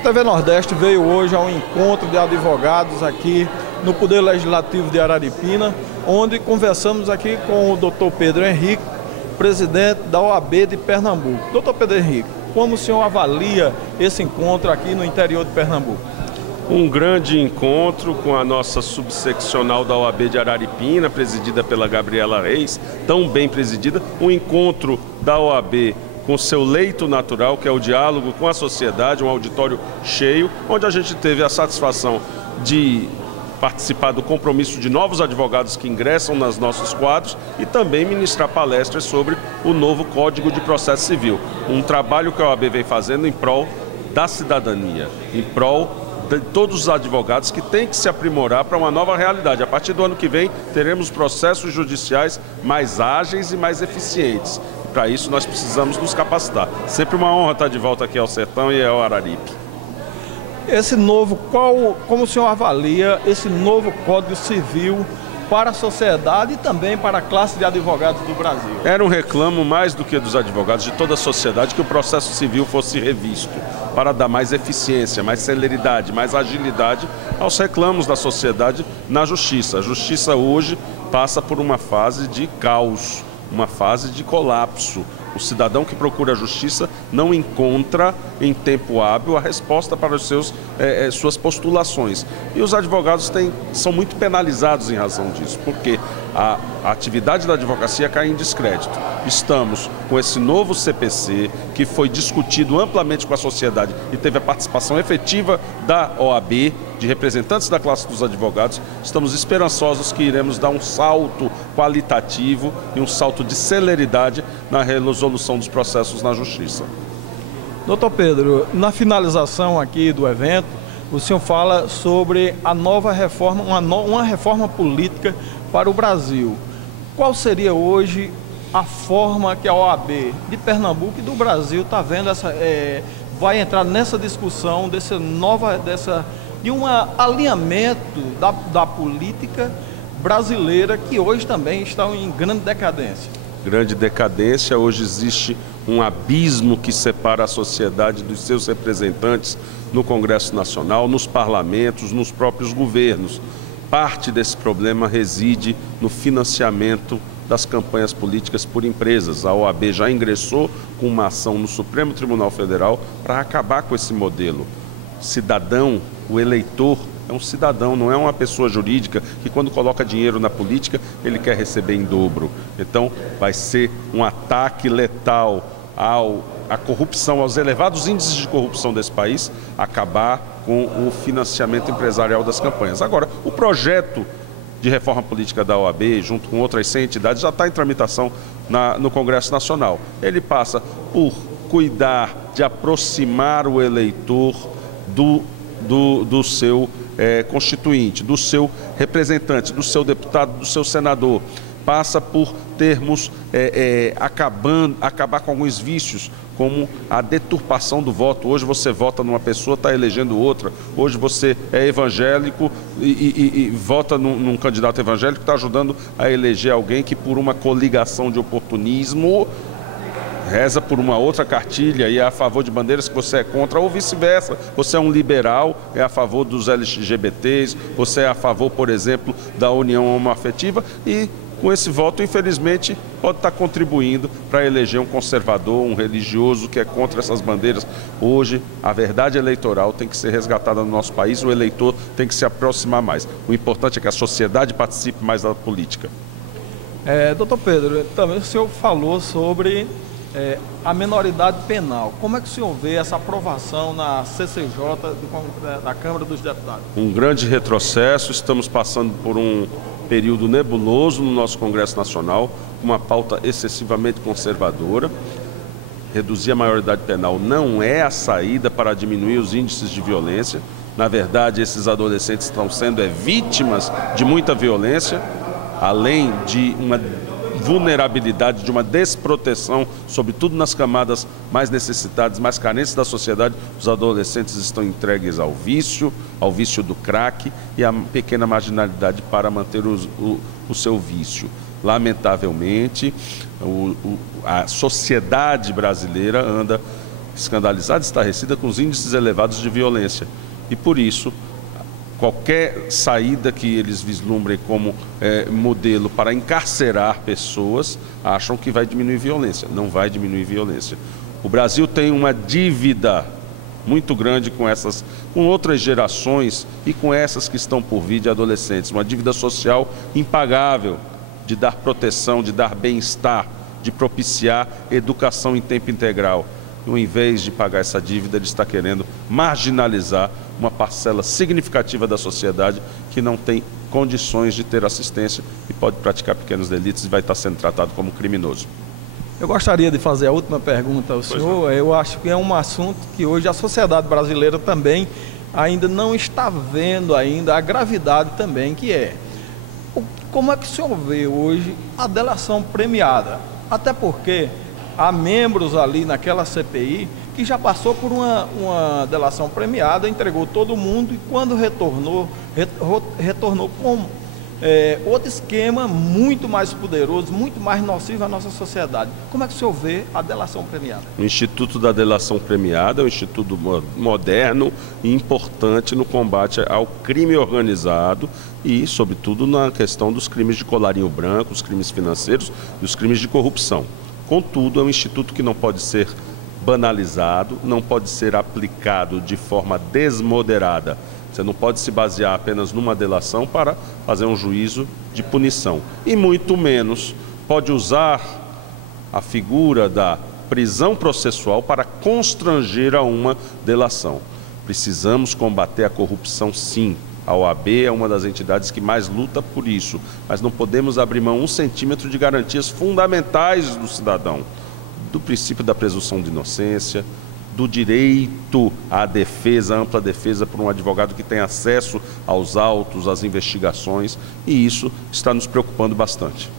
A TV Nordeste veio hoje a um encontro de advogados aqui no Poder Legislativo de Araripina, onde conversamos aqui com o Dr. Pedro Henrique, presidente da OAB de Pernambuco. Dr. Pedro Henrique, como o senhor avalia esse encontro aqui no interior de Pernambuco? Um grande encontro com a nossa subseccional da OAB de Araripina, presidida pela Gabriela Reis, tão bem presidida. Um encontro da OAB com seu leito natural, que é o diálogo com a sociedade, um auditório cheio, onde a gente teve a satisfação de participar do compromisso de novos advogados que ingressam nos nossos quadros e também ministrar palestras sobre o novo Código de Processo Civil. Um trabalho que a OAB vem fazendo em prol da cidadania, em prol de todos os advogados que têm que se aprimorar para uma nova realidade. A partir do ano que vem, teremos processos judiciais mais ágeis e mais eficientes. Para isso, nós precisamos nos capacitar. Sempre uma honra estar de volta aqui ao Sertão e ao Araripe. Esse novo, como o senhor avalia esse novo Código Civil para a sociedade e também para a classe de advogados do Brasil? Era um reclamo mais do que dos advogados, de toda a sociedade, que o processo civil fosse revisto para dar mais eficiência, mais celeridade, mais agilidade aos reclamos da sociedade na justiça. A justiça hoje passa por uma fase de caos, uma fase de colapso. O cidadão que procura a justiça não encontra em tempo hábil a resposta para suas postulações. E os advogados são muito penalizados em razão disso, porque a atividade da advocacia cai em descrédito. Estamos com esse novo CPC, que foi discutido amplamente com a sociedade e teve a participação efetiva da OAB, de representantes da classe dos advogados. Estamos esperançosos que iremos dar um salto qualitativo e um salto de celeridade na resolução dos processos na justiça. Doutor Pedro, na finalização aqui do evento, o senhor fala sobre a nova reforma, uma reforma política para o Brasil. Qual seria hoje a forma que a OAB de Pernambuco e do Brasil está vendo vai entrar nessa discussão de um alinhamento da política brasileira, que hoje também está em grande decadência? Grande decadência. Hoje existe um abismo que separa a sociedade dos seus representantes no Congresso Nacional, nos parlamentos, nos próprios governos. Parte desse problema reside no financiamento das campanhas políticas por empresas. A OAB já ingressou com uma ação no Supremo Tribunal Federal para acabar com esse modelo. Cidadão, o eleitor, é um cidadão, não é uma pessoa jurídica que, quando coloca dinheiro na política, ele quer receber em dobro. Então, vai ser um ataque letal à corrupção, aos elevados índices de corrupção desse país, acabar com o financiamento empresarial das campanhas. Agora, o projeto de reforma política da OAB, junto com outras 100 entidades, já está em tramitação no Congresso Nacional. Ele passa por cuidar de aproximar o eleitor do seu constituinte, do seu representante, do seu deputado, do seu senador. Passa por termos, acabar com alguns vícios, como a deturpação do voto. Hoje você vota numa pessoa, está elegendo outra. Hoje você é evangélico e vota num candidato evangélico que está ajudando a eleger alguém que, por uma coligação de oportunismo, reza por uma outra cartilha e é a favor de bandeiras que você é contra, ou vice-versa. Você é um liberal, é a favor dos LGBTs, você é a favor, por exemplo, da união homoafetiva e, com esse voto, infelizmente, pode estar contribuindo para eleger um conservador, um religioso que é contra essas bandeiras. Hoje, a verdade eleitoral tem que ser resgatada no nosso país, o eleitor tem que se aproximar mais. O importante é que a sociedade participe mais da política. Doutor Pedro, também o senhor falou sobre a menoridade penal. Como é que o senhor vê essa aprovação na CCJ da Câmara dos Deputados? Um grande retrocesso. Estamos passando por um período nebuloso no nosso Congresso Nacional, uma pauta excessivamente conservadora. Reduzir a maioridade penal não é a saída para diminuir os índices de violência. Na verdade, esses adolescentes estão sendo vítimas de muita violência, além de uma vulnerabilidade, de uma desproteção, sobretudo nas camadas mais necessitadas, mais carentes da sociedade. Os adolescentes estão entregues ao vício do crack e à pequena marginalidade para manter o seu vício. Lamentavelmente, a sociedade brasileira anda escandalizada, estarrecida com os índices elevados de violência. E por isso, qualquer saída que eles vislumbrem como modelo para encarcerar pessoas, acham que vai diminuir violência. Não vai diminuir violência. O Brasil tem uma dívida muito grande com outras gerações e com essas que estão por vir de adolescentes. Uma dívida social impagável de dar proteção, de dar bem-estar, de propiciar educação em tempo integral. E, ao invés de pagar essa dívida, ele está querendo marginalizar uma parcela significativa da sociedade que não tem condições de ter assistência e pode praticar pequenos delitos e vai estar sendo tratado como criminoso. Eu gostaria de fazer a última pergunta ao senhor. Eu acho que é um assunto que hoje a sociedade brasileira também ainda não está vendo ainda a gravidade também, que é como é que o senhor vê hoje a delação premiada? Até porque há membros ali naquela CPI que já passou por uma delação premiada, entregou todo mundo e quando retornou com outro esquema muito mais poderoso, muito mais nocivo à nossa sociedade. Como é que o senhor vê a delação premiada? O Instituto da Delação Premiada é um instituto moderno e importante no combate ao crime organizado e, sobretudo, na questão dos crimes de colarinho branco, os crimes financeiros e os crimes de corrupção. Contudo, é um instituto que não pode ser banalizado, não pode ser aplicado de forma desmoderada. Você não pode se basear apenas numa delação para fazer um juízo de punição. E muito menos pode usar a figura da prisão processual para constranger a uma delação. Precisamos combater a corrupção, sim. A OAB é uma das entidades que mais luta por isso, mas não podemos abrir mão 1 centímetro de garantias fundamentais do cidadão, do princípio da presunção de inocência, do direito à defesa, à ampla defesa por um advogado que tem acesso aos autos, às investigações, e isso está nos preocupando bastante.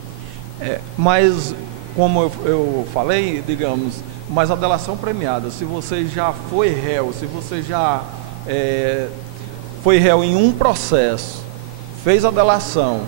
Mas, como eu falei, digamos, mas a delação premiada, se você já foi réu, se você já foi réu em um processo, fez a delação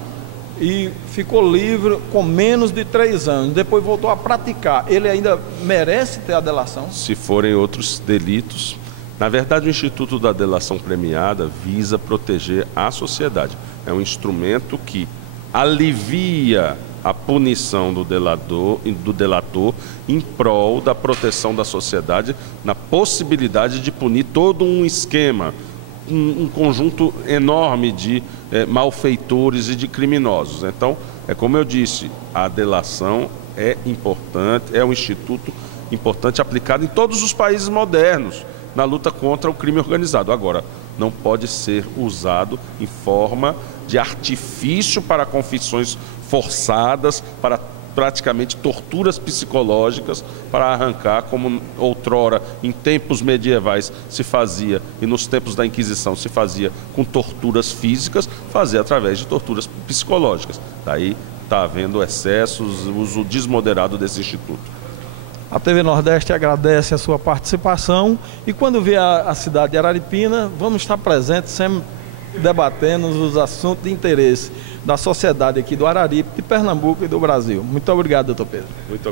e ficou livre com menos de 3 anos, depois voltou a praticar, ele ainda merece ter a delação? Se forem outros delitos, na verdade o Instituto da Delação Premiada visa proteger a sociedade. É um instrumento que alivia a punição do delator em prol da proteção da sociedade, na possibilidade de punir todo um esquema, um conjunto enorme de malfeitores e de criminosos. Então, como eu disse, a delação é importante, é um instituto importante aplicado em todos os países modernos na luta contra o crime organizado. Agora, não pode ser usado em forma de artifício para confissões forçadas, para praticamente torturas psicológicas, para arrancar, como outrora, em tempos medievais se fazia, e nos tempos da Inquisição se fazia com torturas físicas, fazer através de torturas psicológicas. Daí está havendo excessos, uso desmoderado desse instituto. A TV Nordeste agradece a sua participação e quando vier a cidade de Araripina, vamos estar presentes sempre debatendo os assuntos de interesse da sociedade aqui do Araripe, de Pernambuco e do Brasil. Muito obrigado, doutor Pedro. Muito obrigado.